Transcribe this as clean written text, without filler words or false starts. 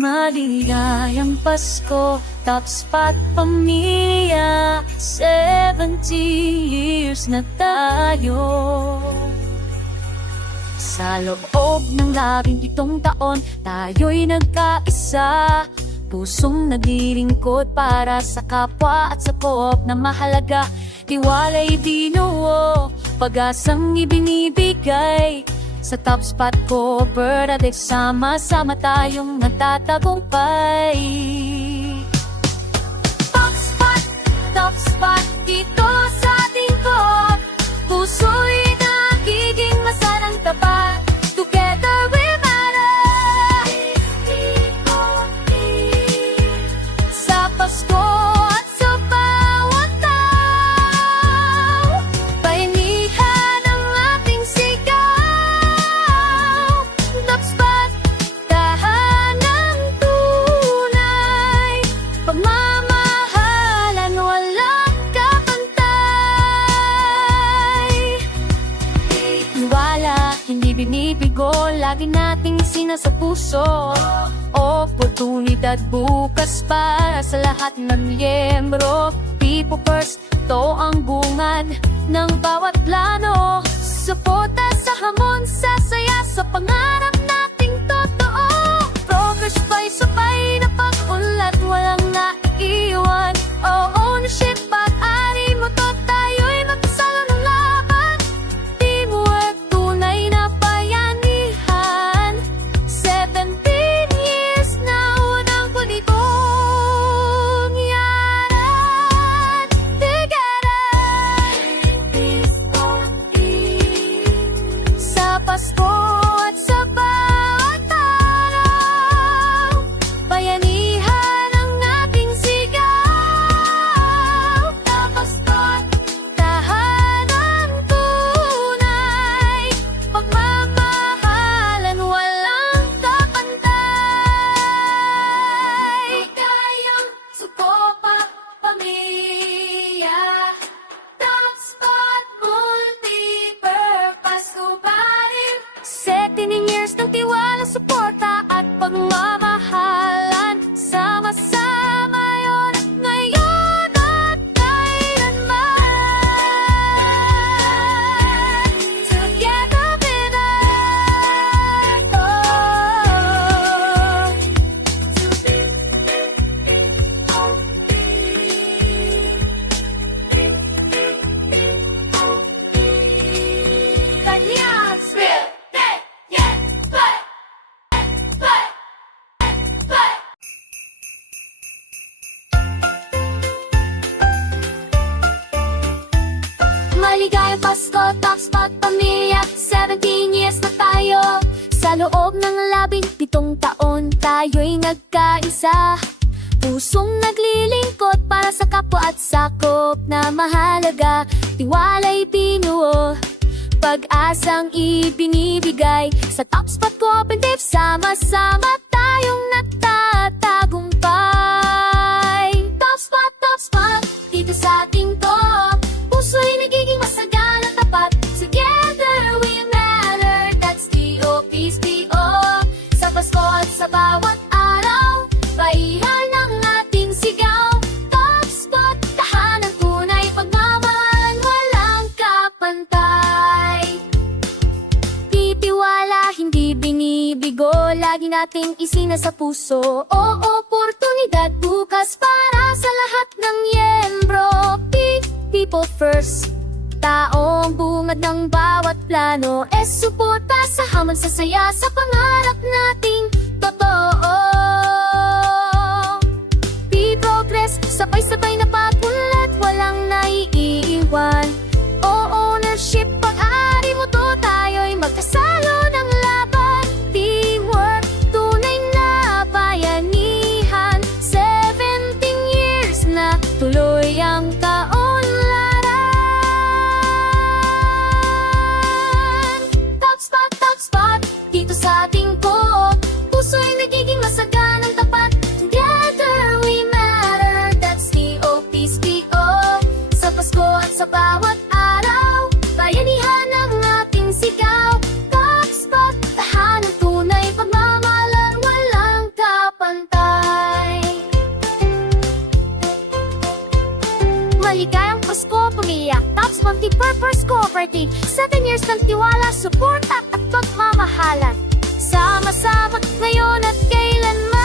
Maligayang Pasko, Top Spot Pamilya, 70 years na tayo. Sa loob ng 17 taon, tayo'y nagkaisa. Pusong naglilingkod para sa kapwa at sa co-op na mahalaga. Tiwala'y binuo, pag-asang ibinibigay. Sa Top Spot Cooperative, sama-sama tayong nagtatagumpay. Top Spot, dito sa ating co-op, puso'y nagiging masarang tapat. Together we matter. Sa Pasko at sa bawat tao, bayanihan ang ating sigaw. Top Spot, tahanang tunay, pagmamahalan walang kapantay. Tiwala, hindi binibigo, lagi nating sinasa puso. Oportunidad bukas para sa lahat ng miyembro. People first, ito ang bungad ng bawat plano. Suporta sa hamon, sa saya, sa pangarap nating totoo. Progress ba'y sabay na pag-unlad, walang naiiwan. Ownership, pag-ari mo to, tayo'y magkasalo ng laban. Teamwork, tunay na bayanihan. 17 years na unang kulitong yaran. Together, sa Pasko at sa bawat araw, bayanihan ang ating sigaw. Tapos to't tahanan tunay, pagmamahalan walang kapantay. Kayang sukopa, pamilya, Top Spot Multipurpose Cooperative. 17 years ng tiwala, suporta at pagmamahalan. Sama-sama yun, ngayon at kailanman. Together with our Kanyang spirit, yeah, but. Maligayang Pasko, Top Spot Pamilya, 17 years na tayo. Sa loob ng 17 taon, tayo'y nagkaisa. Pusong naglilingkod para sa kapwa at sakop na mahalaga. Tiwala'y binuo, pag-asang ibinibigay. Sa Top Spot Cooperative, sama-sama tayong nagtatagumpay. Top Spot, dito sa ating co-op, puso'y nagiging masagana tapat. Together we matter, that's T-O-P-S-P-O. Sa Pasko at sa bawat araw, bayihan ang ating sigaw. Top Spot, tahanang tunay, pagmamahal walang kapantay. Titiwala, hindi binibigo, lagi nating isinasa puso. O oportunidad bukas para sa lahat ng miyembro. People first, taong bungad ng bawat plano. Suporta sa hamon, sa saya, sa pangarap nating totoo. Progress, sabay-sabay na pag-unlad, walang naiiwan. Ownership, pag-ari mo to, tayo'y magkasalo ng laban. Teamwork, tunay na bayanihan. 17 years na tuloy ang kaunlaran. Top Spot, dito sa ating co-op, Max Multipurpose Cooperative. 7 years ng tiwala, suporta at pagmamahalan. Sama-sama ngayon at kailanman.